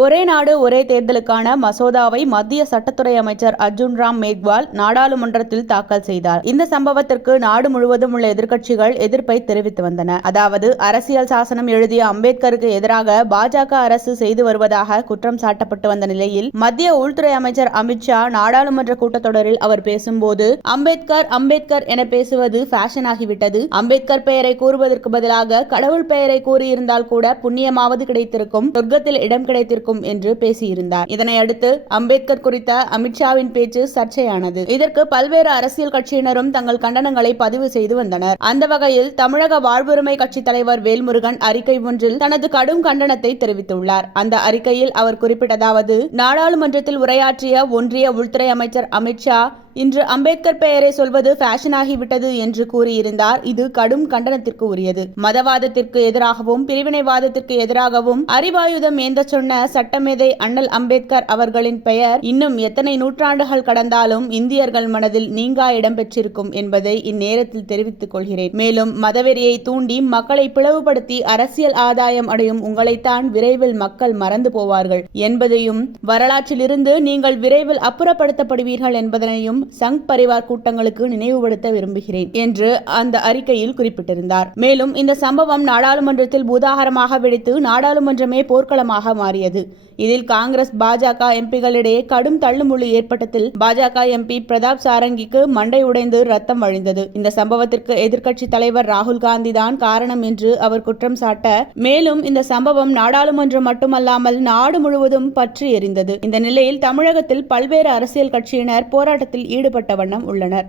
ஒரே நாடு ஒரே தேர்தலுக்கான மசோதாவை மத்திய சட்டத்துறை அமைச்சர் அர்ஜுன் ராம் மேக்வால் நாடாளுமன்றத்தில் தாக்கல் செய்தார். இந்த சம்பவத்திற்கு நாடு முழுவதும் உள்ள எதிர்க்கட்சிகள் எதிர்ப்பை தெரிவித்து வந்தன. அதாவது அரசியல் சாசனம் எழுதிய அம்பேத்கருக்கு எதிராக பாஜக அரசு செய்து வருவதாக குற்றம் சாட்டப்பட்டு வந்த நிலையில் மத்திய உள்துறை அமைச்சர் அமித்ஷா நாடாளுமன்ற கூட்டத்தொடரில் அவர் பேசும்போது அம்பேத்கர் அம்பேத்கர் என பேசுவது ஃபேஷன் ஆகிவிட்டது. அம்பேத்கர் பெயரை கூறுவதற்கு பதிலாக கடவுள் பெயரை கூறியிருந்தால் கூட புண்ணியமாவது கிடைத்திருக்கும், சொர்க்கத்தில் இடம் கிடைத்திருக்கும் என்று பேசியிருந்தார். இதனையடுத்து அம்பேத்கர் குறித்த அமித்ஷாவின் பேச்சு சர்ச்சையானது. இதற்கு பல்வேறு அரசியல் கட்சியினரும் தங்கள் கண்டனங்களை பதிவு செய்து வந்தனர். அந்த வகையில் தமிழக வாழ்வுரிமை கட்சி தலைவர் வேல்முருகன் அறிக்கை ஒன்றில் தனது கடும் கண்டனத்தை தெரிவித்துள்ளார். அந்த அறிக்கையில் அவர் குறிப்பிட்டதாவது, நாடாளுமன்றத்தில் உரையாற்றிய ஒன்றிய உள்துறை அமைச்சர் அமித்ஷா இன்று அம்பேத்கர் பெயரை சொல்வது ஃபேஷன் ஆகிவிட்டது என்று கூறியிருந்தார். இது கடும் கண்டனத்திற்கு உரியது. மதவாதத்திற்கு எதிராகவும் பிரிவினைவாதத்திற்கு எதிராகவும் அறிவாயுதம் ஏந்த சொன்ன சட்டமேதை அண்ணல் அம்பேத்கர் அவர்களின் பெயர் இன்னும் எத்தனை நூற்றாண்டுகள் கடந்தாலும் இந்தியர்கள் மனதில் நீங்கா இடம் பெற்றிருக்கும் என்பதை இந்நேரத்தில் தெரிவித்துக் கொள்கிறேன். மேலும் மதவெறியை தூண்டி மக்களை பிளவுபடுத்தி அரசியல் ஆதாயம் அடையும் உங்களைத்தான் விரைவில் மக்கள் மறந்து போவார்கள் என்பதையும், வரலாற்றிலிருந்து நீங்கள் விரைவில் அப்புறப்படுத்தப்படுவீர்கள் என்பதனையும் சங் பரிவார் கூட்டங்களுக்கு நினைவுபடுத்த விரும்புகிறேன் என்று அந்த அறிக்கையில் குறிப்பிட்டிருந்தார். மேலும் இந்த சம்பவம் நாடாளுமன்றத்தில் பூதாகரமாக வெடித்து நாடாளுமன்றமே போர்க்களமாக மாறியது. இதில் காங்கிரஸ் பாஜக எம்பிகளிடையே கடும் தள்ளுமுள்ளு ஏற்பட்டதில் பாஜக எம்பி பிரதாப் சாரங்கிக்கு மண்டை உடைந்து ரத்தம் வழிந்தது. இந்த சம்பவத்திற்கு எதிர்க்கட்சி தலைவர் ராகுல் காந்தி தான் காரணம் என்று அவர் குற்றம் சாட்ட, மேலும் இந்த சம்பவம் நாடாளுமன்றம் மட்டுமல்லாமல் நாடு முழுவதும் பற்றி எரிந்தது. இந்த நிலையில் தமிழகத்தில் பல்வேறு அரசியல் கட்சியினர் போராட்டத்தில் ஈடுபட்ட வண்ணம் உள்ளனர்.